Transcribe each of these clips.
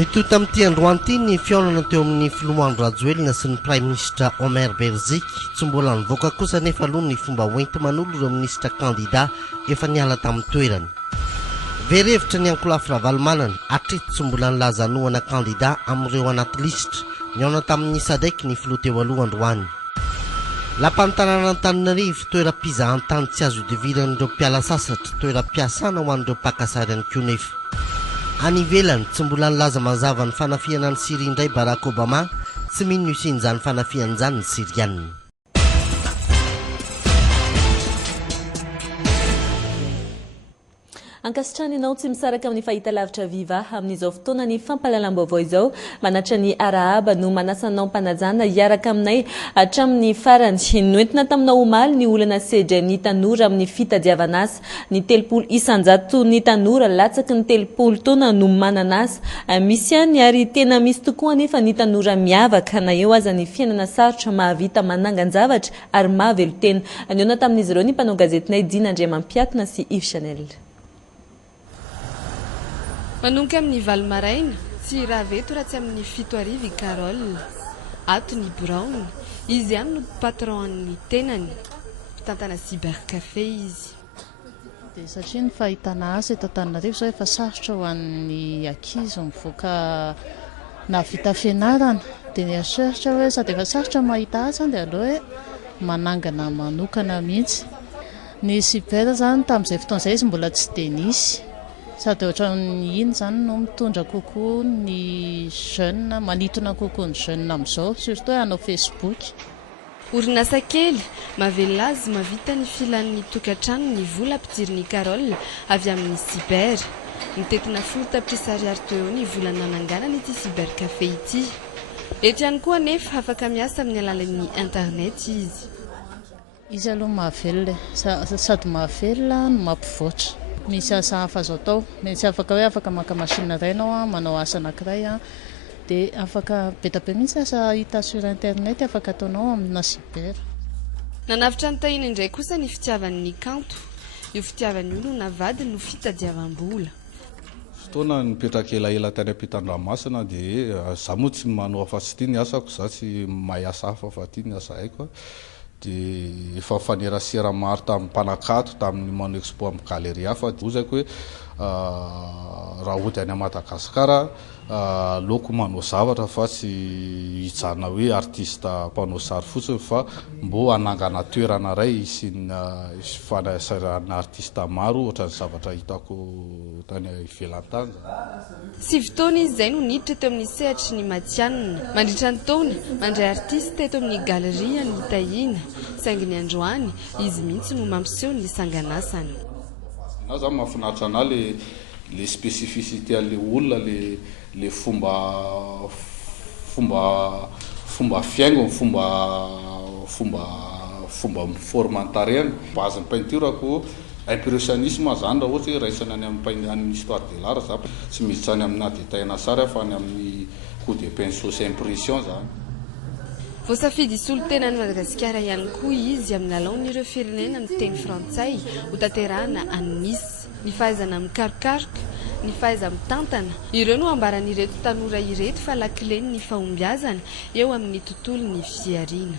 Mitohy tamin'ity androany ity ny fihaonana teo amin'ny filomahandro Rajoelina sy ny Prime Ministre Omer Berzik. Tsy mbola nivoaka kosa nefa aloha ny fomba hoentiman'olo ireo ministra kandida efa niala tamin'ny toerany. Verhevitra ny Ankolafy Ravalomanana hatreto tsy mbola nilaza nohana kandida amin'ireo anaty lisitra nihaona tamin'ny SADC ny filoha teo aloha androany. Lapan'ny tanàna Antananarivo toeram-pizahan-tany tsy azo idiviran'ireo mpiala sasatra toeram-piasana ho an'ireo pakasary any koa nefa. Any ivelany tsy mbola nilaza mazava ny fanafiana ny Syria indray Barack Obama, tsy mino ny isian'izany fanafian'izany ny Syrianina. Ankasitrany ianao tsy misaraka amin'ny fahitalavitra viva amin'izao fotoana ny fampahalalam-baovao izao manatra ny arahaba no manasanao mpanajana hiaraka aminay hatramin'ny farany. Noentina taminao omaly ny olana sedra ny tanora amin'ny fitadiavana asa, ny 300 isanjato ny tanora latsaky ny 300 taona no manana asa. Misy ihany ary tena misy tokoa nefa ny tanora miavaka na eo aza ny fiainana sarotra mahavita manangan-javatra ary mahavelo-tena. Niona tamin'izy ireo ny mpanao gazetinay Dina Andriamampiatona sy Yves Chanel. Manomboka amin'ny Valomaraina, tsy raha veto raha tsy amin'ny 7 arivo Carole. Ato ny Brown, izy ihany no patron ny tenany, mpitantana cybercafé izy. Dia satria ny fahitana asa eto Antananarivo izao efa sarotra ho an'ny ankizy mivoaka na vita fianarana dia nieritreritra hoe sady efa sarotra mahita asa dia aleo hoe manangana manokana mihitsy. Ny cyber izany tamin'izay fotoana izay izy mbola tsy dia nisy. Sady ohatran'ny iny izany no mitondra kokoa ny jeune, manintona kokoa ny jeune amin'izao, surtout hanao Facebook. Orinasa kely, mahavela azy mavita ny filan'ny tokantrano ny vola ampidiriny Carole avy amin'ny cyber. Mitetina 10 tapitrisa ariary teo eo ny vola nananganana ity cybercafé ity. Eto ihany koa nefa afaka miasa amin'ny alalan'ny internet izy. Izy aloha mahavelona, sady mahavelona no mampivoatra. Misy asa hafa azo atao, misy afaka hoe afaka maka machine iray ianao manao asa anankiray dia afaka betabe mihitsy asa hita sur internet afaka ataonao amina cyber. Nanavitra ny tahiny indray kosa ny fitiavan'ny kanto. Io fitiavan'ny olo navady no fitadiavam-bola. Fotoana nipetraka elaela tany am-Pitan-dranomasina dia za moa tsy manao afa-tsy ity ny asako, za tsy mahay asa hafa fa ity ny asa haiko. Dia efa fanerasera maro tamin'ny mpanakato tamin'ny Mano Expo amin'ny galerie hafa dia ozako hoe raha ohatra any Madagasikara loko manao zavatra fa tsy hijanona hoe artista mpanao sary fotsiny fa mbo hanangana toerana iray sy fanasarana artista maro ohatran'ny zavatra hitako tany ivelantany. 7 taona izy izay no niditra teo amin'ny sehatry ny Matianina. Mandritra ny taona mandray artista eto amin'ny galeria ny Tahina. Saingy ny androany izy mihitsy no mampiseho ny sanganasany. Na za mahafinaritra ana le spécificité an'le olona le fomba fiaingo, fomba forman-tarehany. Base-ny peinturako impressionisme zany raha ohatra hoe raisana any amin'ny histoire de l'art za tsy miditra any amin'ny détail-na sary fa any amin'ny coup de pinceau sy impression zany. Voasafidy solon-tena any Madagasikara ihany koa izy amin'ny alaon'ireo firenena amin'ny teny frantsay ho tanterahana any Nice. Ny fahaizana mikarokaroka, ny fahaiza mitantana, ireo no ambaran'ireto tanora ireto fa lakileny ny fahombiazana eo amin'ny tontolon'ny fiariana.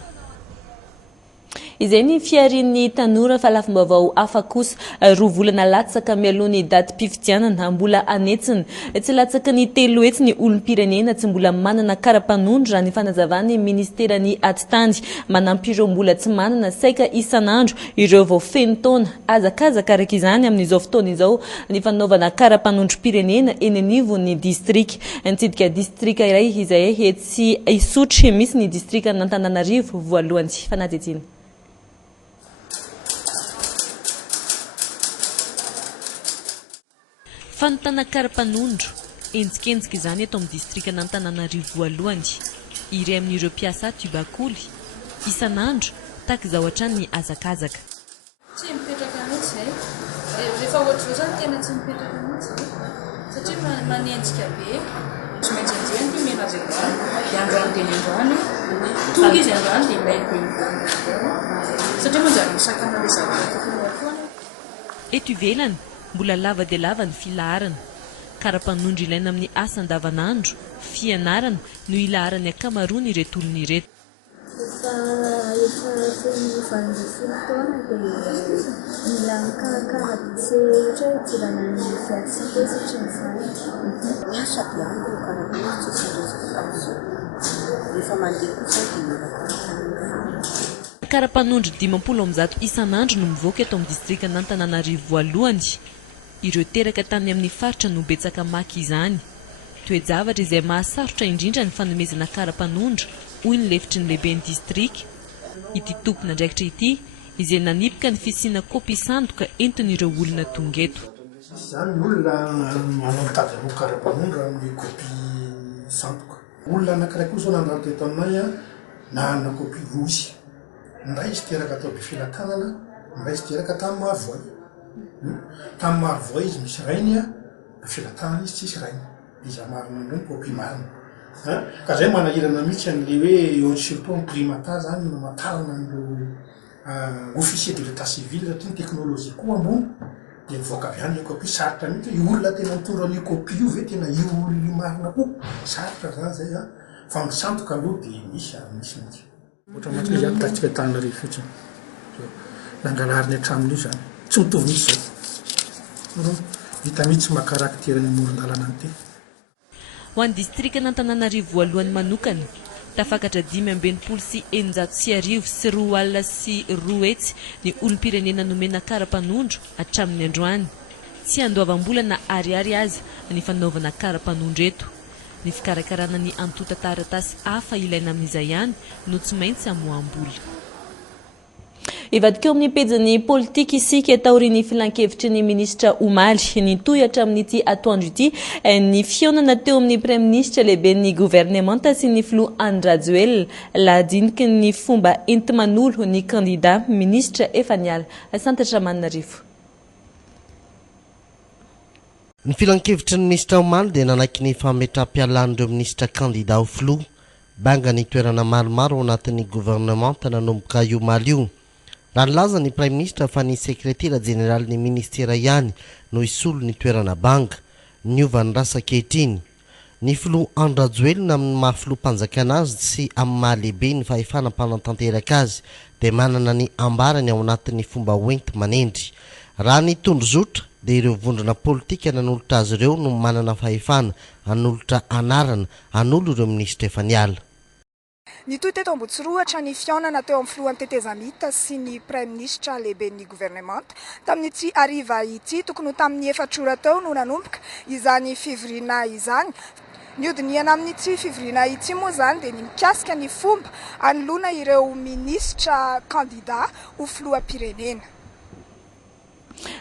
Izay ny fiarin'ny tanora fa lafim-baovao hafa kosa roa volana latsaka mialohan'ny daty mpifidianana mbola anetsiny. Tsy latsaky ny 3 hetsy ny olom-pirenena tsy mbola manana karapanondro raha ny fanazavany ministerany atitany. Manampy ireo mbola tsy manana saika isanandro ireo vao feno taona. Azakazaka araka izany amin'izao fotoana izao ny fanaovana karapanondro-pirenena eny anivon'ny distrika. Nitsidika distrika iray izay etsy isotry misy ny distrika n'Antananarivo voalohany. Fanajejina. Fanontana karapanondro, entsikentsika izany eto amin'ny distrika n'Antananarivo voalohany. Iray amin'ireo mpiasa tubakoly, isanandro, tahaka izao hatrany ny azakazaka. Tsy mipetraka mihitsy izay, rehefa ohatr'izao izany tena tsy mipetraka mihitsy satria manenjika be. Tsy maintsy anjeny ny mena avy androany, dia androany dia androany, tonga izy androany dia ilaiko satria manjary misakana ilay zavatra kokoa. Eto ivelany, mbola lava dia lava ny filaharana. karapanondro ilaina amin'ny asa andavanandro, fianarana no ilaharany akamaroany ireto olona ireto. Karapanondro 500 isan'andro no mivoaka eto amin'ny distrikta Antananarivo voalohany. Ireo teraka tany amin'ny faritra no betsaka maka izany. Toejavatra izay mahasarotra indrindra ny fanomezana karapanondro hoy ny lefitry ny lehiben'ny distrika. Ity tompona andraikitra ity izay nanipika ny fisiana kopy sandoka entin'ireo olona tonga eto. Izany olona manao mitady amin'ny karapanondro amin'ny kopy sandoka. Olona anankiray koa zao nandrato eto aminay na ana kopy rozy. Ny ray izy teraka atao be filatanana, ny ray izy teraka tamin'ny Marovoay. Tamin'ny Marovoay izy misy rainy be filatanana izy tsisy rainy. Izy marina indray kopy marina. Ka zay manahirana mihitsy an'le hoe surtout ny primata zany no matarana an'ireo officier de l'état civil satria ny teknôlôjia koa ambony dia mivoaka avy any kopy sarotra mihitsy. Io olona tena mitondra an'io kopy io ve tena io olona marina koa sarotra zany zay fa misandoka aloha dia misy mihitsy. Ohatra matsika izy atatsika tanana rery fotsiny. Nangalariny hatramin'io zany. Tsy mitovy mihitsy zao. Vita mihitsy mahakarakterany amoron-dalana an'ity. Ho an'ny distrika Antananarivo voalohany manokana, tafakatra 580 sy 900 sy 2 alina sy 2 hetsy ny olom-pirenena nomena karapanondro hatramin'ny androany. Tsy andoavam-bola na ariary aza ny fanaovana karapanondro eto. Ny fikarakarana ny antota taratasy hafa ilaina amin'izay ihany no tsy maintsy amoam-bola. Ivadika eo amin'ny pejiny politika isika taorian'ny filan-kevitry ny ministra Omaly nitohy hatramin'ity atoandro ity ny fionana teo amin'ny Premier Ministre lehiben'ny gouvernemanta sy ny filoha Anne Rajoelina lahadiniky ny fomba enti-manolo ny candidat ministra efa niala. Santatra Manarivo. Ny filan-kevitry ny ministra Omaly dia nanaiky ny fametram-pialan'ireo ministra candidat ho filoha banga ny toerana maromaro ao anatin'ny gouvernemanta nanomboka io Omaly io. Raha nilaza ny Prime Ministre fa ny sekretera jeneraly ny ministera ihany no isolo ny toerana banga, niova ny rasa ankehitriny. Ny filoha Anne Rajoelina amin'ny mahafiloha-mpanjakana azy sy amin'ny mahalehibe ny fahefana mpanantanteraka azy dia manana ny ambarany ao anatin'ny fomba hoenty manendry. Raha ny tondro zotra dia ireo vondrona politika nanolotra azy ireo no manana fahefana hanolotra anarana hanolo ireo ministra efa niala. Nitohy teto Ambohitsirohatra ny fihaonana teo amin'ny filohan'ny tetezamita sy ny Prime Ministre lehiben'ny gouvernemanta tamin'ity hariva ity tokony tamin'ny 4 ora teo no nanomboka izany fivoriana izany. Niodinihana amin'ity fivoriana ity moa zany dia ny mikasika ny fomba hanoloana ireo ministra candidat ho filoham-pirenena.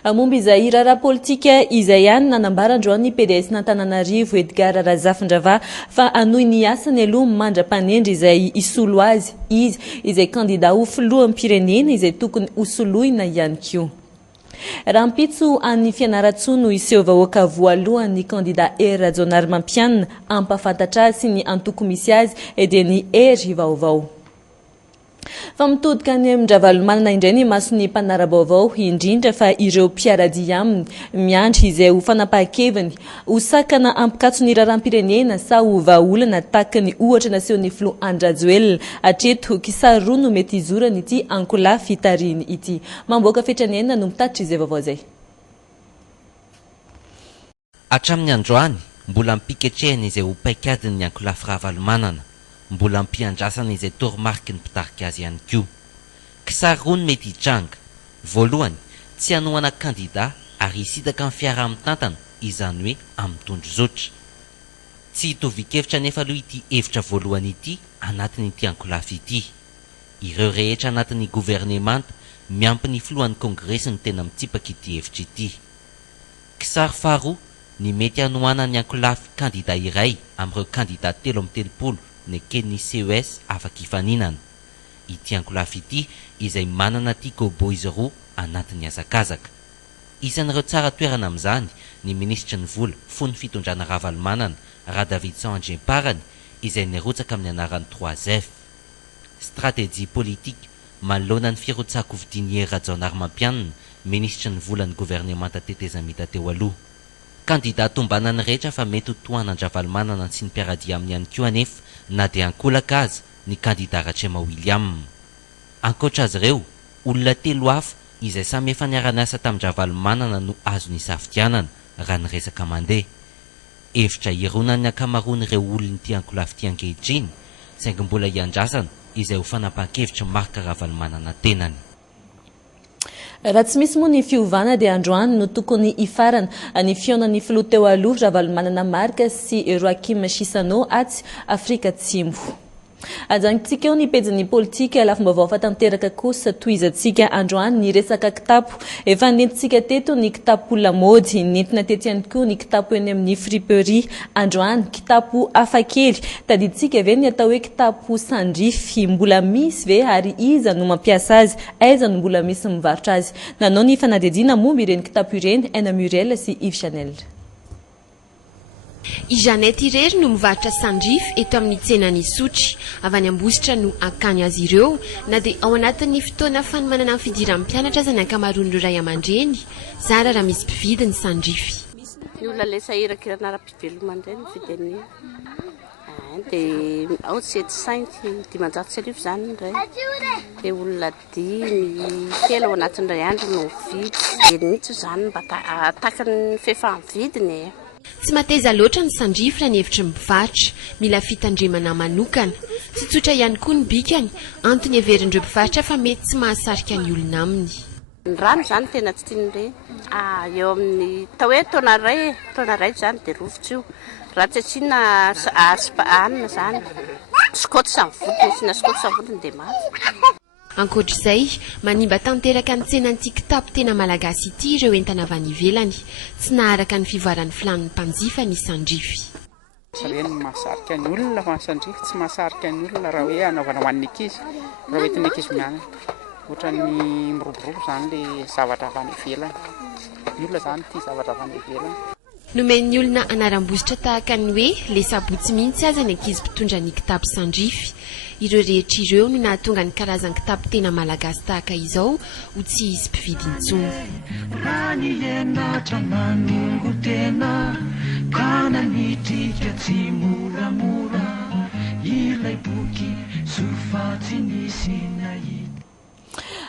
Momba izay raharaha politika izay ihany nanambara androany PDS n'Antananarivo Edgar Razafindrava fa anohy ny asany aloha mandra-panendry izay isolo azy izy izay candidat ho filoham-pirenena izay tokony hosoloina ihany koa. Raha mpitso any Fianaratsoa no iseho vahoaka voalohany candidat Rajonary Mampianina ampafantatra azy sy ny antoko misy azy dia ny hery vaovao. Fa mitodika ny Mindravalomanana indray ny masony mpanara-baovao indrindra fa ireo mpiaradia aminy miandry izay ho fanapahan-keviny ho sakana ampikatso ny raharam-pirenena sa ho vahaolana tahaka ny ohatra nasehon'ny filoha Anne Rajoelina hatreto kisary roa no mety izorany ity ankola fitariny ity. Mamboaka fetranena no mitatitra izay vaovao zay. Hatramin'ny androany mbola mipiketrehana izay ho paikadiny ny ankola Ravalomanana. Mbola mpiandrasana izay toromarika ny mpitarika azy ihany koa. Kisary roa no mety hitranga. Voalohany, tsy hanohana candidat ary hisitaka amin'ny fiaraha-mitantana izany hoe amin'ny tondro zotra. Tsy hitovy-kevitra nefa aloha ity hevitra voalohany ity anatin'ity ankolafy ity. Ireo rehetra anatin'ny gouvernemanta miampy ny filohan'ny kongresy ny tena mitsipaka ity hevitra ity. Kisary faharoa, ny mety hanohana ny ankolafy candidat iray amin'ireo candidat 3 ny kely ny CES afaka hifaninana. Ity ankolafy ity izay manana ity cowboys roa anatin'ny hazakazaka. Isan'ireo tsara toerana amin'izany ny ministra ny vola fony fitondrana Ravalomanana Raha Davidson Andriamparany izay nirotsaka amin'ny anaran'ny 3F. Stratégie politique manoloana ny firotsako vidinier Rajonary Mampianina ministra ny volan'ny gouvernemanta tetezamita teo aloha. kandida tombanany rehetra fa mety ho toanan-javalomanana sy ny mpiaradia aminy ihany koa anefa na dia ankolaka azy ny kandida Ratrema William. Ankoatra azy ireo, olona 3 hafa izay samy efa niara-niasa tamin-javalomanana no azo ny safidianana raha ny resaka mandeha. Hevitra ironan'ny ankamaroan'ireo olona ty ankolafy ty ankehitriny, saingy mbola iandrasana izay ho fanapahan-kevitra marika ravalomanana tenany. Raha tsy misy moa ny fiovana dia androany no tokony hifarana ny fionan'ny filoha teo aloha ravalomanana marika sy Joachim Chissano aty Afrika Atsimo. Ajantsika eo ny pejin'ny politika lafim-baovao fatanteraka kosa toizantsika androany ny resaka kitapo efa nentintsika teto ny kitapo lamody nentina tety ihany koa ny kitapo eny amin'ny friperie androany kitapo hafakely tadiditsika ve ny atao hoe kitapo sandrify mbola misy ve ary iza no mampiasa azy aiza no mbola misy mivarotra azy nanao ny fanadidina momba ireny kitapo ireny Anna Murel sy Yves Chanel. I Jeanette irery no mivarotra sandrify eto amin'ny tsenany Sotry avy any Ambositra no akany azy ireo na dia ao anatin'ny fotoana fanomanana ny fidiran'ny mpianatra aza ny ankamaroan'ireo ray aman-dreny zara raha misy mpividy ny sandrify. Ny olona le sahiran-kirana ara-pivelomana indray no vidy dia ao 7,5 zany indray dia olona 10 kely ao anatin'indray andro no vidy dia mihitsy zany mba takany fefa-vidiny. Tsy mateza loatra ny sandrify raha ny hevitry ny mpivarotra, mila fitandremana manokana. Tsy tsotra ihany koa ny bikany, antony heverindreo mpivarotra fa mety tsy mahasarika ny olona aminy. Ny rano zany tena tsy tian'ireny. Eo amin'ny tao hoe taona ray zany dia rovotra io. Raha tsy asiana anina zany, skoty sa vodiny, asiana skoty sa vodiny dia maty. Ankoatr'izay, manimba tanteraka ny tsenan'ity kitapo tena malagasy ity ireo entana avy any ivelany, tsy naharaka ny fivoaran'ny filan'ny mpanjifa ny sandrify. Ireny mahasarika ny olona fa ny sandrify tsy mahasarika ny olona raha hoe anaovana ho an'ny ankizy, raha hoentin'ny ankizy mianatra. Ohatra ny miroborobo zany le zavatra avy any ivelany. Ny olona zany tia zavatra avy any ivelany. Nomen'ny olona anaram-bositra tahaka ny hoe le sabotsy mihitsy aza ny ankizy mpitondra ny kitapo sandrify. Ireo rehetra ireo no nahatonga ny karazan kitapo tena malagasy tahaka izao ho tsy hisy mpividy intsony. Raha ny enatra manongo tena kana mitrika tsy moramora ilay boky sofatsy nisy nahita.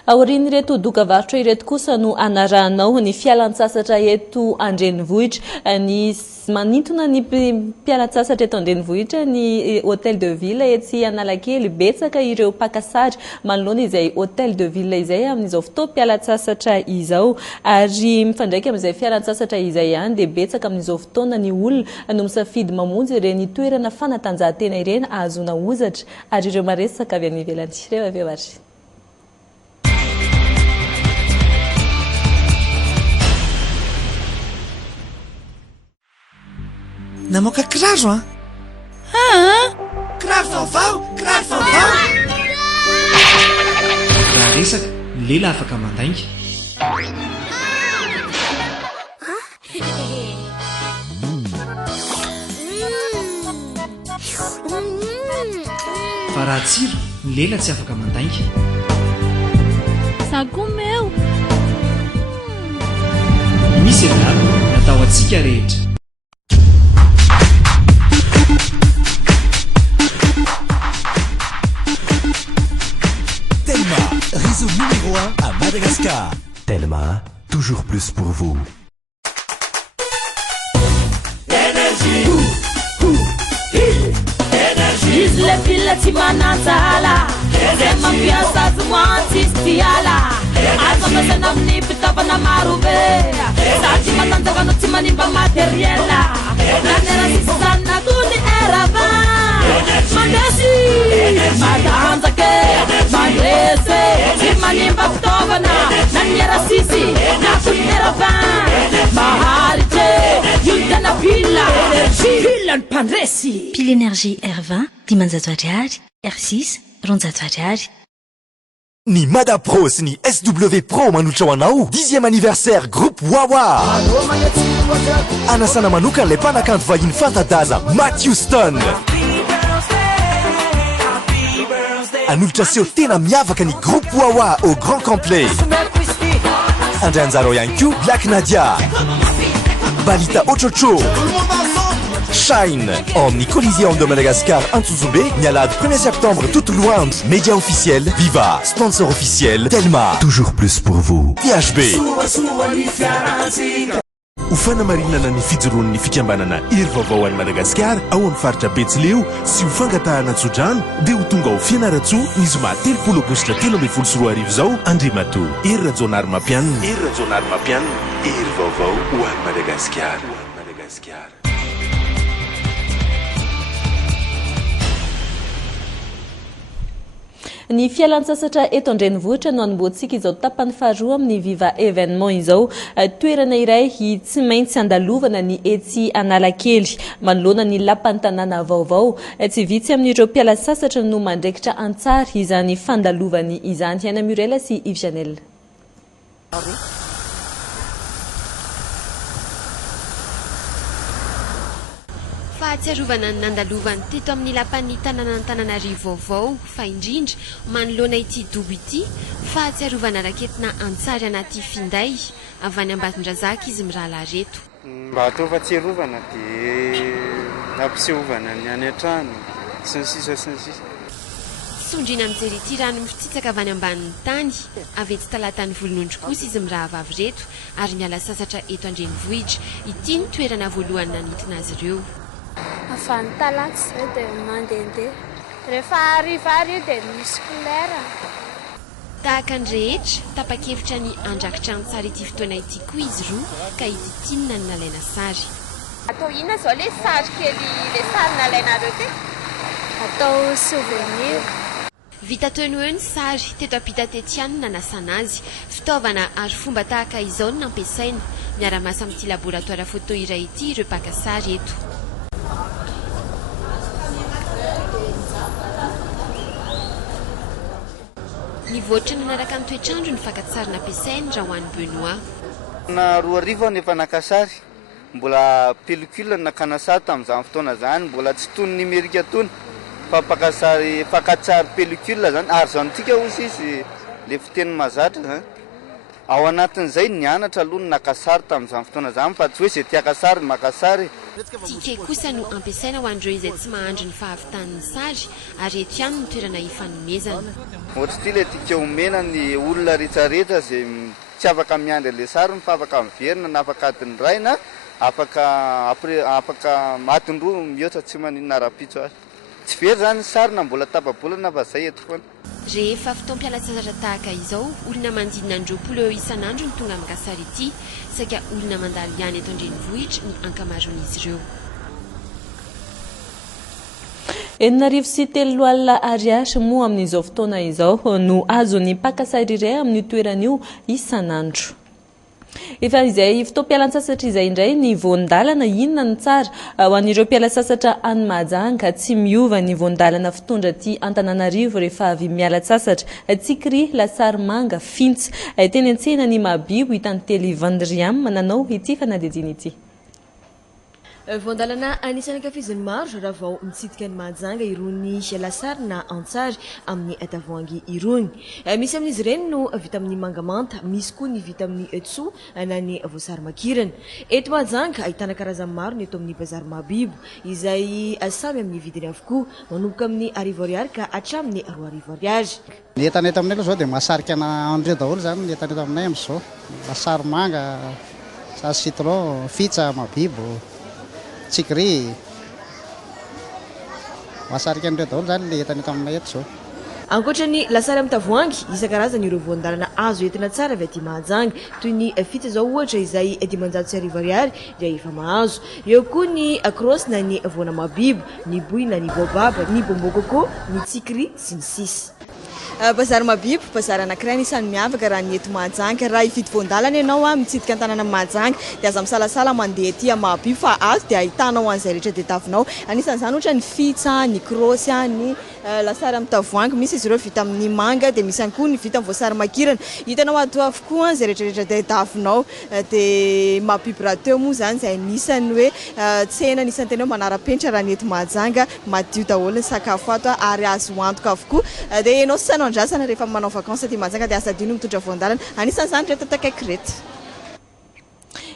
Aoriany ireto dokavarotra ireto kosa no anaranao ny fialan-tsasatra eto Andrenivohitra ny manintona ny mpialan-tsasatra eto Andrenivohitra ny hôtel de ville etsy Analakely betsaka ireo pakasary manoloana izay hôtel de ville izay amin'izao fotoam-pialan-tsasatra izao ary mifandraika amin'izay fialan-tsasatra izay ihany dia betsaka amin'izao fotoana ny olona no misafidy mamonjy ireny toerana fanatanjahantena ireny ahazona ozatra ary ireo maresaka avy any ivelany ireo avy eo ary. Namoaka kiraro kiraro vaovao raha resaka ny lela afaka mandainga fa raha tsiro ny lela tsy afaka mandainga sakomeo misy edaro natao atsika rehetra. Réseau numéro 1 à Madagascar. Telma, toujours plus pour vous. Énergie. Énergie. Isle pile timanatala. Sema piasa zwanti stiala. Azama sana mnipita bana marube. Sati matanda kano timanimba materiela. Nanera sisana kuni eraba. Mandesi. Madanza ke. Mandese. Timanimba kutovana. Nanera sisi. Nakuni eraba. Maharite. Yutana pila. Pila npandresi. Pile énergie R20. Dimanzato ariary. R6. Ronzato ariary. Ni Mada Pro sy ni SW Pro manolotra ho anao 10e anniversaire groupe Wawa. Anasana manokana ilay mpanakanto vahiny fanta-daza Matthew Stone. Hanolotra seho tena miavaka ny groupe Wawa au grand complet. Andray anjara ao ihany koa Black Nadia, Balita Ochocho, Shine, Omni Coliseum de Madagascar, Antsuzumbe, Nialade 1er septembre, toute loin. Média officiel, Viva, sponsor officiel, Telma, toujours plus pour vous. THB. Ho fanamarinana ny fijoroan'ny fikambanana hery vaovao any Madagasikara ao amin'ny faritra Betsileo sy ho fangatahana tsodrano dia ho tonga ho fianaratsoa ny zoma 30 aogositra 2024 izao Andriamatoa hery Rajonary Mampianina hery vaovao ho any Madagasikara. Ny fialan-tsasatra eto an-drenivohitra no anomboantsika izao tapany faharoa amin'ny Viva événement izao toerana iray tsy maintsy andalovana ny etsy Analakely manoloana ny lapan'ny tanàna vaovao tsy vitsy amin'ireo mpiala sasatra no mandraikitra antsary izany fandalovany izany. Ana Murela sy Yves Janel. Fahatsiarovana nandalovany teto amin'ny lapan'ny tanànan'Antananarivo vaovao fa indrindra manoloana ity dobo ity fahatsiarovana raketina antsary anaty finday avy any Ambatondrazaka izy mirala reto. Mba atao fahatsiarovana dia ampisehovana ny any an-trano sy ny sisa. Sondrina mijery ity rano mifitsitsaka avy any ambanin'ny tany avy etsy talatan'ny volonondro kosa izy mirahavavy reto ary miala sasatra eto an-drenivohitra. Ity ny toerana voalohany nanintona azy ireo. Afany talanty izay dia mandehandeha. Rehefa harivary io dia misy kolera. Tahaka ny rehetra, tapa-kevitra ny andrakitra antsary ity fotoana ity koa izy roa ka ity tinona ny nalaina sary. Atao ina izao ilay sary kely ilay sary nalainareo ty? Atao souvenir. Vita teo eo ny sary teto ampita tetiany nanasana azy. Fitaovana ary fomba tahaka izao no nampiasaina miara-masa amin'ity laboratoire photo iray ity ireo mpaka sary eto. Nivoatra nanaraka ny toetrandro ny fakan-tsary nampiasainy Rahoany Benoît. Na roa arivo nefa naka sary mbola pellicule nakana sary tamin'izany fotoana zany mbola tsy tony numerika tony fa pakasary fakatsary pellicule zany ary zany tika osy izy le fiteny mazatra zany ao anatin'izay nianatra aloha naka sary tamin'izany fotoana zany fa tsy hoe zay tiaka sary maka sary. Tika kosa no ampiasaina ho an'ireo izay tsy mahandro ny fahavitan'ny sary ary eto ihany ny toerana ifanomezana. Ohatra ity le tika omena ny olona rehetrarehetra zay tsy afaka miandry le sary fa afaka miverina na afaka adiny ray na afaka matindroa mihoatra tsy maninona rapitso azy. Tsy very zany sary na mbola tapabolana fa zay eto foana. Rehefa fotoam-pialatsasatra tahaka izao olona mandidina 20 eo isan'andro ny tonga amin'ny sary ity saika olona mandalo ihany eto an-drenivohitra ny ankamaroan'izy ireo. 7 alina ariary moa amin'izao fotoana izao no azon'ny mpakasary iray amin'ny toeran'io isan'andro. Efa izay fotoam-pialan-tsasatra izay indray ny voandalana inona ny tsara ho an'ireo mpiala sasatra any Mahajanga tsy miova ny voandalana fitondra ty Antananarivo rehefa avy miala sasatra tsikiri lasary manga fintsy teny an-tsena ny Mahabibo hitany tely Vandriam mananao ity fanadihadiana ity. Voandalana anisan'ny ankafiziny maro raha vao mitsidika ny Mahajanga irony lasary na antsary amin'ny tavoahangy irony. Misy amin'izy ireny no vita amin'ny mangamanta, misy koa ny vita amin'ny tsoa na ny voasary makirana. Eto Mahajanga ahitana karazany maro ny eto amin'ny bazary Mahabibo izay samy amin'ny vidiny avokoa manomboka amin'ny 10 ariary ka hatramin'ny 2 ariary. Ny etaneta aminay aloha zao dia mahasarika andreo daholo zany ny etaneta aminay amin'izao. Lasary manga, sasy citron, fitsa Mahabibo, tsikiri mahasarika andreo daholo zany le etaneta aminay eto zao. Ankoatra ny lasary amin'ny tavoahangy isan-karazany ireo voandalana azo entina tsara avy aty Mahajanga toy ny fitsa zao ohatra izay 510 ariary dia efa mahazo. Eo koa ny cross na ny voana Mahabibo, ny boy na ny baobab, ny bonbon coco, ny tsikiri sy ny sisa. Bazary Mahabibo, bazary anankiray anisan'ny miavaka raha ny eto Mahajanga. Raha hividy voandalana ianao mitsidika an-tanàna Mahajanga dia aza misalasala mandeha ety Mahabibo fa azo dia ahitanao an'izay rehetra tadiavinao. Anisan'izany ohatra ny fitsa, ny cross, ny lasary amin'ny tavoahangy, misy izy ireo vita amin'ny manga dia misy ihany koa ny vita amin'ny voasary makirana. Hitanao ato avokoa izay rehetrarehetra tadiavinao dia Mahabibo raha teo moa zany izay anisan'ny hoe tsena anisan'ny tena hoe manara-penitra raha ny eto Mahajanga. Madio daholo ny sakafo ato ary azo antoka avokoa dia ianao sy andrasana rehefa manao vakansa aty Mahajanga dia asa dino mitondra voandalana anisan'izany reto takaiky reto.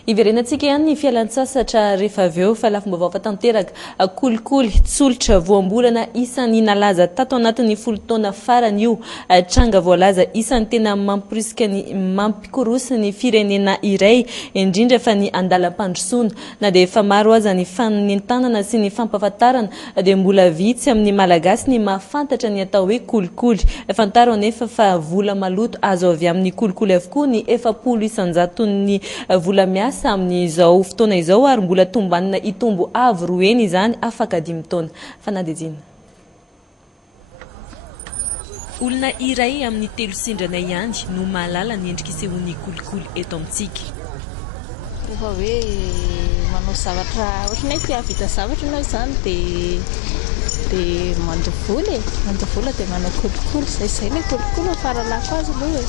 Iverenantsika ihany ny fialan-tsasatra rehefa avy eo fa lafomba vaovao tanteraka kolikoly tsolitra voambolana isan'ny nalaza tato anatin'ny folo taona farany io tranga voalaza isan'ny tena mampirisika ny mampikorosy ny firenena iray indrindra fa ny andalam-pandrosoana na dia efa maro aza ny fanentanana sy ny fampahafantarana dia mbola vitsy amin'ny malagasy ny mahafantatra ny atao hoe kolikoly fantaro anefa fa vola maloto azo avy amin'ny kolikoly avokoa ny 700 isanjaton'ny vola miasa amin'izao fotoana izao ary mbola tombanina itombo avo roeny izany afaka 5 taona fanadijina olona iray amin'ny telo sindrana ihany no mahalala ny endrika isehon'ny kolikoly eto amintsika rehefa hoe manao zavatra ohatrany hoe mpihavita zavatra ianao izany dia mandovola dia manao kolikoly zay ny kolikoly fahalalako azy aloha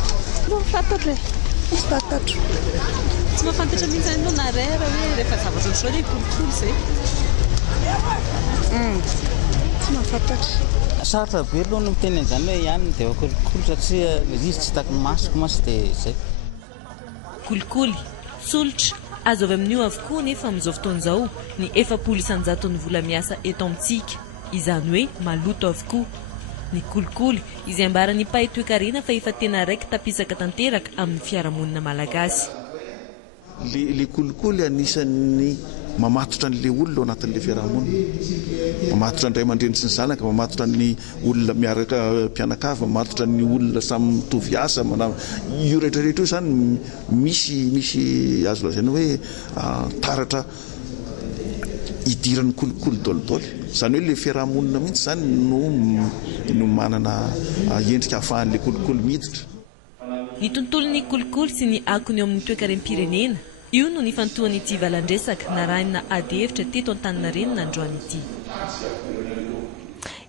no fantatro e tsy fantatro tsy mahafantatra mihitsy anao na rera hoe rehefa zavatra ohatrao hoe kolikoly zay tsy mahafantatra sarotra be aloha no miteny an'izany hoe ihany dia kolikoly satria izy tsy hitako masoko masy dia zay kolikoly solitra azo avy amin'io avokoa nefa amin'izao fotoana izao ny 700 isanjaton'ny vola miasa eto amintsika izany hoe maloto avokoa ny kolikoly izay ambaran'ny mpahay toe-karena fa efa tena raiky tapisaka tanteraka amin'ny fiarahamonina malagasy le kolikoly anisan'ny mamatotra an'le olona ao anatin'le fiarahamonina mamatotra ny ray aman-dreny sy ny zanaka mamatotra ny olona miaraka mpianakavy mamatotra ny olona samy mitovy asa io rehetrarehetra io zany misy azo lazaina hoe taratra idiran'ny kolikoly dolidoly zany hoe le fiarahamonina mihitsy zany no manana endrika ahafahan'le kolikoly miditra ny tontolon'ny kolikoly sy ny akony eo amin'ny toe-karem-pirenena io no nifantohany ity valandresaka narahina ady hevitra teto Antaninarenina androany ity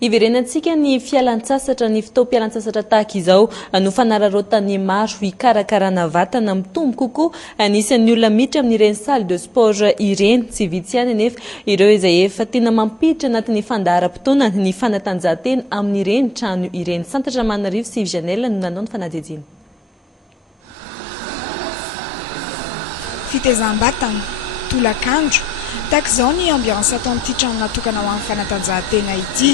iverenantsika ny fialan-tsasatra ny fitaom-pialan-tsasatra tahaka izao no fanararaotany maro hikarakarana vatana mitombo kokoa anisan'ny olona miditra amin'ireny salle de sport ireny tsy vitsy ihany anefa ireo izay efa tena mampiditra anatin'ny fandaharam-potoana ny fanatanjahantena amin'ireny trano ireny Santatra Manarivo sy Vianel no nanao ny fanadihadiana fitezam-batana tolakandro tahaka izao ny ambiance atao amin'ity trano natokana ho amin'ny fanatanjahantena ity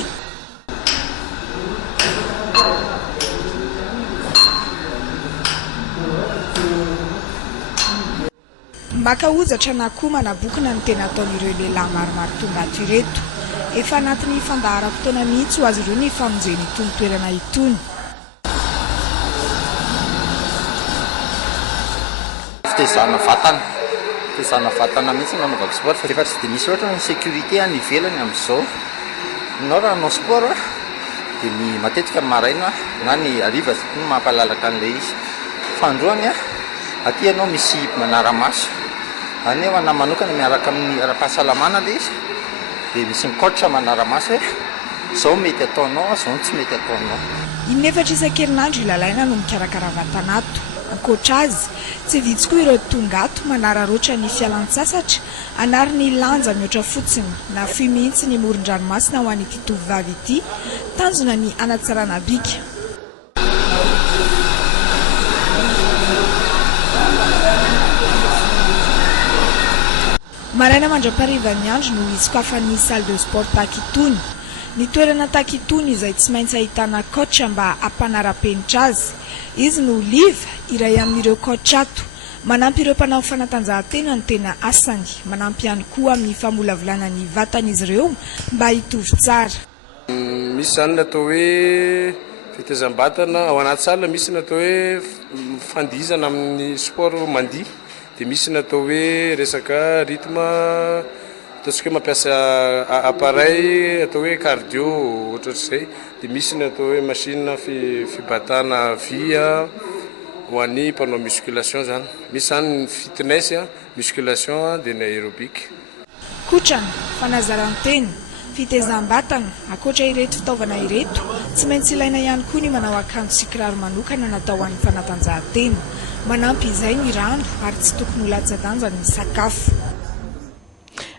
maka ozatra na koa manabokana ny tena ataon'ireo lehilahy maromaro tonga ato ireto efa anatin'ny fandaharam-potoana mihitsy ho azy ireo ny famonjeny itony toerana itony fitezana vatana mihitsy nanaovako sport fa rehefa tsy dia misy ohatra ny sécurité any ivelany amin'izao nao raha hanao sport dia ny matetika maraina na ny hariva no mampalalaka an'ilay izy fandroany aty ianao misy manaramaso anefa na manokana miaraka amin'ny ara-pahasalamana ilay izy dia misy mikotra manaramaso hoe izao mety ataonao izao tsy mety ataonao inefatra isan-kerinandro ilalaina no mikarakara vatanato ankoatra azy tsy vitsy koa ireo tonga ato manararoatra ny fialan-tsasatra anary ny lanja mihoatra fotsiny na fi mihitsy ny moron-dranomasina ho an'ity tovovavy ity tanjona ny anatsarana bika maraina mandra-parivan'ny andro no izy koa fa ny salle de sport tahaka itony ny toerana tahaka itony izay tsy maintsy ahitana kotra mba hampanara-penitra azy izy no liva iray amin'ireo kotra ato manampy ireo mpanao fanatanjahantena ny tena asany manampy ihany koa amin'ny famolavolana ny vatan'izy ireo mba hitovy tsara misy zany natao hoe fitezam-batana ao anaty sala misy natao hoe fandihizana amin'ny sport mandihy dia misy natao hoe resaka rythme ataontsika hoe mampiasa appareil atao hoe cardio ohatr'izay dia misy natao hoe machine fibatana via ho an'ny mpanao musculation zany misy zany fitness musculation dia ny aérobique kotrana fanazarantena fitezam-batana akoatra ireto fitaovana ireto tsy maintsy ilaina ihany koa ny manao akanjo sy kiraro manokana natao an'ny fanatanjahantena manampy izay ny rano ary tsy tokony ho latsa-danja ny sakafo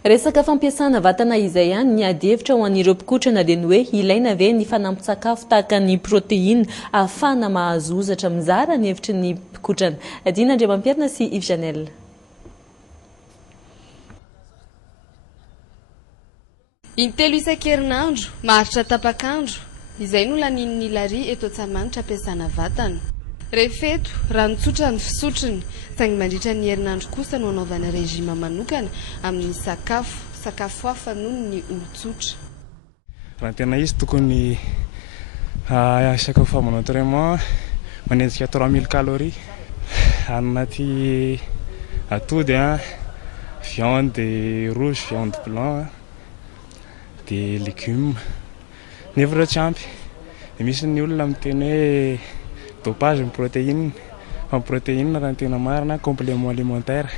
resaka fampiasana vatana izay ihany ny adihevitra ho an'ireo mpikotrana dia ny hoe ilaina ve ny fanampy-tsakafo tahaka ny protéine ahafahana mahazo ozatra mizara ny hevitry ny mpikotrana Dina Andriamampiarina sy Yves Janel intelo isan-kerinandro maharitra tapakandro izay no lanin'ny Lary eto Antsahamanitra ampiasana vatana. Rehefa rano tsotra ny fisotrony saingy mandritra ny herinandro kosa no anaovana rejima manokana amin'ny sakafo hafa noho ny olon-tsotra. Raha tena izy tokony sakafo manao entraînement manenjika 3000 calories anaty atody viande rouge, viande blanc, des légumes. Nefa rehetra tsy ampy dia misy ny olona miteny hoe dopage ny protéine, fa ny protéine raha ny tena marina complément alimentaire.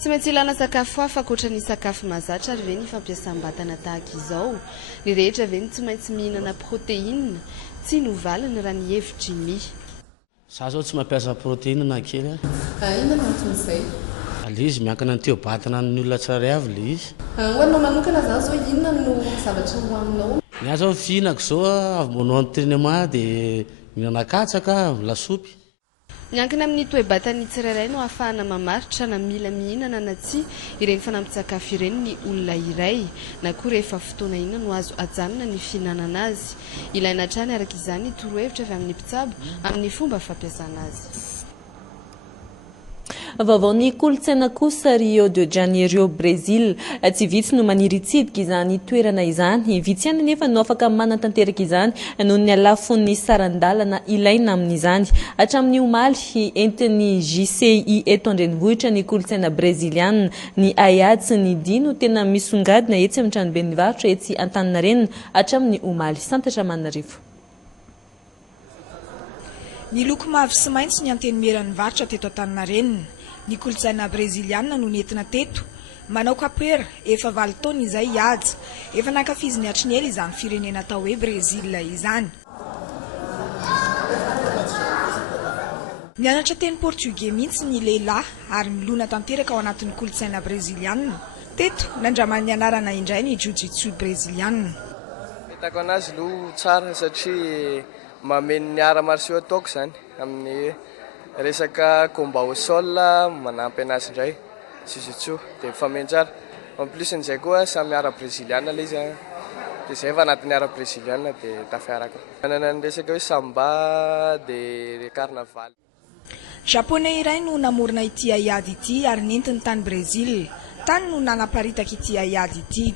Tsy maintsy ilana sakafo hafa ankoatra ny sakafo mahazatra ary ve ny fampiasam-batana tahaka izao. Ny rehetra ve ny tsy maintsy mihinana protéine, tsy novaliny raha ny hevitry mi. Za zao tsy mampiasa protéine na kely. Inona manton'izay? Ale izy miankina ny teo batana ny olona tsirairay avy le izy. Hoanao manokana zao zao inona no zavatra hoaninao? Ny zao fihinako zao avy manao entraînement dia mihinana katsaka, lasopy. Miankina amin'ny toe-batan'ny tsirairay no ahafahana mamaritra na mila mihinana na tsy ireny fanampin-tsakafo ireny ny olona iray na koa rehefa fotoana inona no azo ajanona ny fihinanana azy. Ilaina hatrany araka izany torohevitra avy amin'ny mpitsabo amin'ny fomba fampiasana azy. Vaovao ny kolontsaina kosa Rio de Janeiro, Brésil, tsy vitsy no maniry hitsidika izany toerana izany. Vitsy ihany nefa no afaka manatanteraka izany noho ny alafon'ny sarandalana ilaina amin'izany. Hatramin'ny omaly entin'ny JCI eto an-drenivohitra ny kolontsaina breziliana ny aiady sy ny dia no tena misongadina etsy amin'ny tranobe ny varotra etsy Antaninarenina hatramin'ny omaly. Santatra Manarivo. Ny loko mavo sy maitso ny antenimiran'ny varotra teto Antaninarenina. Ny kolontsaina breziliana no nentina teto. Manao kapoera efa 20 taona izay iady. Efa nankafiziny hatry ny ela izany firenena atao hoe Brezil izany. Mianatra teny portugais mihitsy ny lehilahy ary milona tanteraka ao anatin'ny kolontsaina breziliana. Teto nandramany anarana indray ny jiu-jitsu breziliana. Hitako anazy aloha tsara satria mameno ny art martiaux ataoko zany amin'ny resaka combat au sol manampy anazy indray jiu-jitsu dia fameno tsara. En plus n'izay koa samy art breziliana ilay izy dia izay fa anatin'ny art breziliana dia tafiaraka. Manana ny resaka hoe samba dia carnaval. Japonais iray no namorona ity aiady ity ary nentiny tany Brésil. Tany no nanaparitaka ity aiady ity.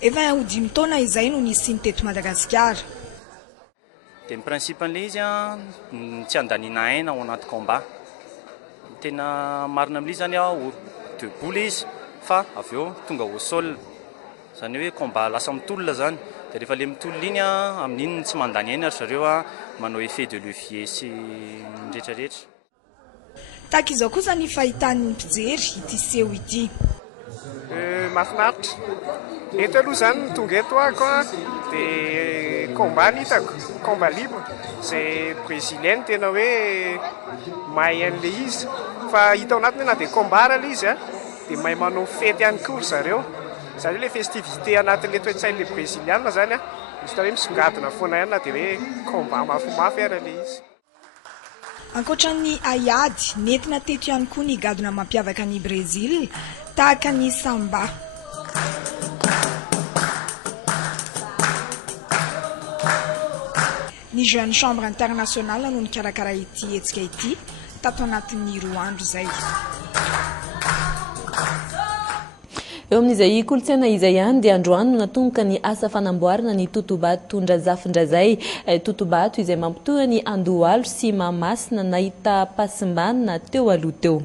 Efa ho 10 taona izay no nisiny teto Madagasikara. Dia ny principe-n'ilay izy tsy andaniana aina ao anaty combat. Tena marina amin'ilay zany debout ilay izy fa avy eo tonga au sol. Zany hoe combat lasa mitolona zany. Dia rehefa ilay mitolona iny amin'iny tsy mandany aina zareo manao effet de levier sy rehetrarehetra. Tahaka izao kosa ny fahitan'ny mpijery ity seho ity. Mahafinaritra. Eto aloha zany tonga eto ako dia combat ny hitako, combat libre. Izay brésilienne tena hoe mahay an'ilay izy. Fa hita ao anatiny na dia combat ilay izy dia mahay manao fety ihany koa zareo. Izany hoe ilay festivité anatin'ilay toe-tsain'ilay brésiliana zany misy hoe misongadina foana ihany na dia hoe combat mafimafy ary ilay izy. Ankoatran'ny aiady, nentina teto ihany koa ny gadona mampiavaka ny Brésil, tahaka ny samba. Ny jeune chambre internationale no nikarakara ity hetsika ity tato anatin'ny 2 andro izay. Eo amin'izay kolontsaina izay ihany dia androany no natomboka ny asa fanamboarana ny totobato tondrazafindrazay. Totobato izay mampitohy ny Andohalo sy Mahamasina nahita pasimbanina teo aloha teo.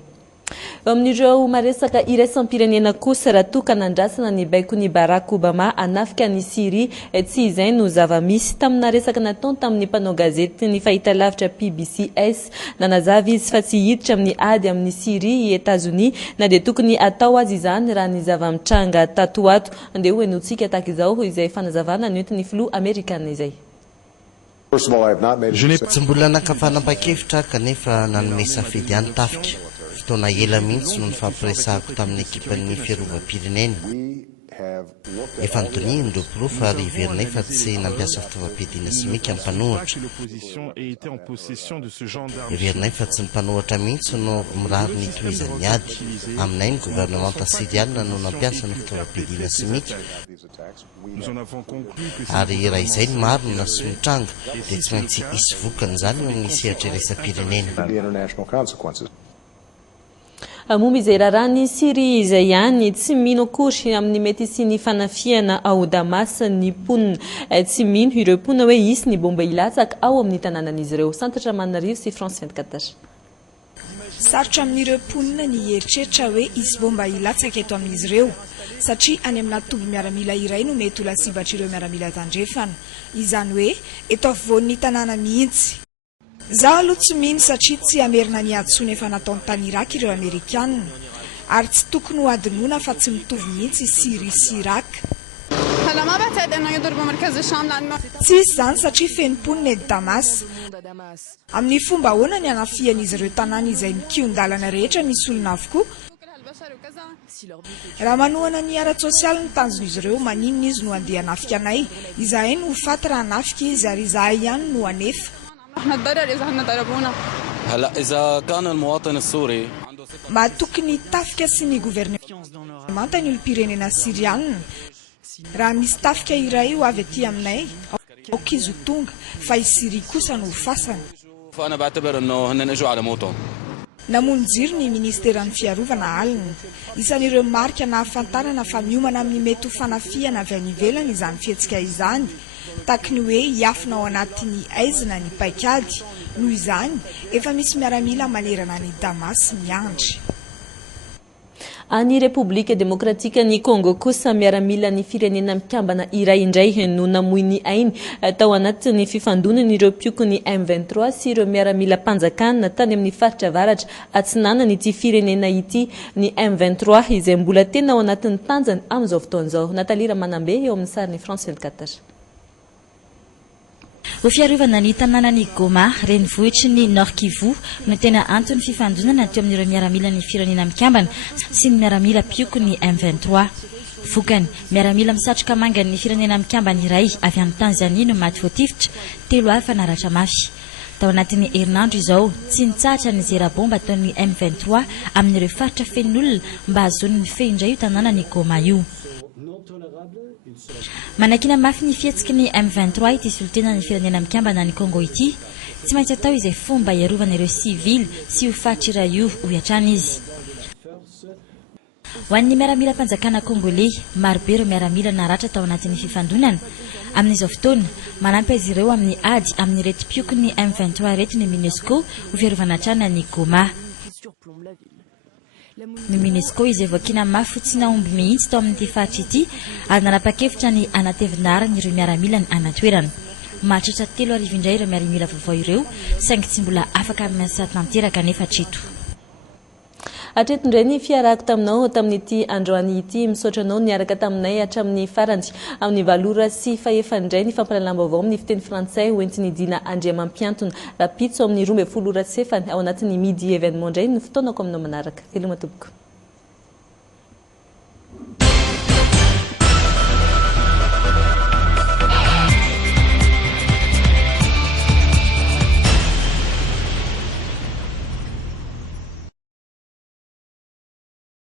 Eo amin'ireo maresaka iraisam-pirenena kosa raha toa ka nandrasana ny baikony Barack Obama hanafika ny Syrie. Tsy izay no zava-misy tamina resaka nataony tamin'ny mpanao gazety ny fahitalavitra PBCS. Nanazava izy fa tsy hiditra amin'ny ady amin'ny Syrie i Etats-Unis na dia tokony atao azy izany raha ny zava-mitranga tato ato. Andeha hoenontsika tahaka izao izay fanazavana nentin'ny filoha Amerikana izay. Tsy mbola nakafanam-pakevitra kanefa nanome safidy ihany tafika. Fotoana ela mihitsy no nifampiresahako tamin'ny ekipan'ny fiarovam-pirenena. efa notoniany ireo mpirofa ary iverina efa tsy nampiasa fitaovam-piadiana simika amin'ny mpanohatra iverina efa tsy ny mpanohatra mihitsy no mirary ny tohizan'ny ady aminay ny gouvernemanta siriana no nampiasa ny fitaovam-piadiana simika ary raha izay ny marina sy mitranga dia tsy maintsy hisy vokany izany eo amin'ny sehatra iraisam-pirenena momba izay raharahany Syria izay ihany tsy mino akory amin'ny mety sy ny fanafiana ao Damas ny mponina tsy mino ireo mponina hoe isy ny bomba ilatsaka ao amin'ny tanànan'izy ireo. Santatra Manarivo sy France 24. Sarotra amin'ireo mponina ny heritreritra hoe isy bomba ilatsaka eto amin'izy ireo satria any amina toby miaramila iray no mety ho lasibatra ireo miaramila tandrefana, izany hoe eto afovoan'ny tanàna mihitsy. Zaho aloha tsy mino satria tsy amerina ny adsony efa nataon'ny tany Irak ireo Amerikanina ary tsy tokony ho adinoana fa tsy mitovy mihitsy Syria sy Irak. Tsy isy izany satria feno mponina eto Damas. Amin'ny fomba ahoana ny anafian'izy ireo tanàna izay mikion-dalana rehetra misy olona avokoa? Raha manohana ny ara-tsosialy ny tanjon'izy ireo maninona izy no andeha hanafika anay, izahay no ho faty raha hanafika izy ary izahay ihany no hanefa. Mahatokony tafika sy ny gouvernemanta ny olom-pirenena Siriana. Raha misy tafika iray ho avy aty aminay, aoka izy ho tonga, fa i Syria kosa no ho fasana. Namono jiro ny ministeran'ny fiarovana alina. Isan'ireo marika nahafantarana fa miomana amin'ny mety ho fanafiana avy any ivelany izany fihetsika izany. Tahaka ny hoe hiafina ao anatin'ny aizina ny paikady. Noho izany, efa misy miaramila manerana ny Damas miandry. Any Repoblika Demokratika ny Congo kosa miaramila ny firenena mikambana iray indray no namoy ny ainy tao anatin'ny fifandonana ireo piokony M23 sy ireo miaramila mpanjakana tany amin'ny faritra avaratra atsinana ity firenena ity ny M23 izay mbola tena ao anatin'ny tanjany amin'izao fotoan'izao. Natalira Manambe eo amin'ny sariny France 24. Ho fiarovana ny tanànan'ny Goma, renivohitry ny Nord Kivu no tena antony fifandonana teo amin'ireo miaramila ny firenena mikambana sy ny miaramila pioko ny M23. Vokany, miaramila misatroka manga ny firenena mikambana iray avy amin'ny Tanzania no maty voatifitra, 3 hafa naratra mafy. Tao anatin'ny herinandro izao, tsy nitsahatra ny zera-bomba ataon'ny M23 amin'ireo faritra fen'olona mba hazony ny feindray io tanànan'ny Goma io. Manakina mafy ny fihetsiky ny M23 ity solotena ny firenena mikambana ny Congo ity, tsy maintsy atao izay fomba iarovana ireo sivily sy ho fatrira io ho iatrana izy. Ho an'ny miaramila mpanjakana Congolais, marobe ireo miaramila naratra tao anatin'ny fifandonana. Amin'izao fotoana, manampy azy ireo amin'ny ady amin'ny rety pioko ny M23 rety ny MONUSCO ho fiarovana trana ny Goma. Ny MONUSCO izay voakina mafy tsy naomby mihitsy tao amin'ity faritra ity ary nanapa-kevitra ny anatevinarana ireo miaramila ny anatoerana. Mahatratra 3 arivo indray ireo miaramila vaovao ireo, saingy tsy mbola afaka miasa tanteraka nefa trito. Atreto indray ny fiarako taminao tamin'ity androany ity misaotra anao niaraka taminay hatramin'ny farany amin'ny valora sy faefandray ny fampalalam-baovao amin'ny fiteny frantsay hoentiny Dina Andriamampiantona rapitso amin'ny 12 ao anatin'ny midi événement indray ny fotoanako aminao manaraka. Veloma tompoko.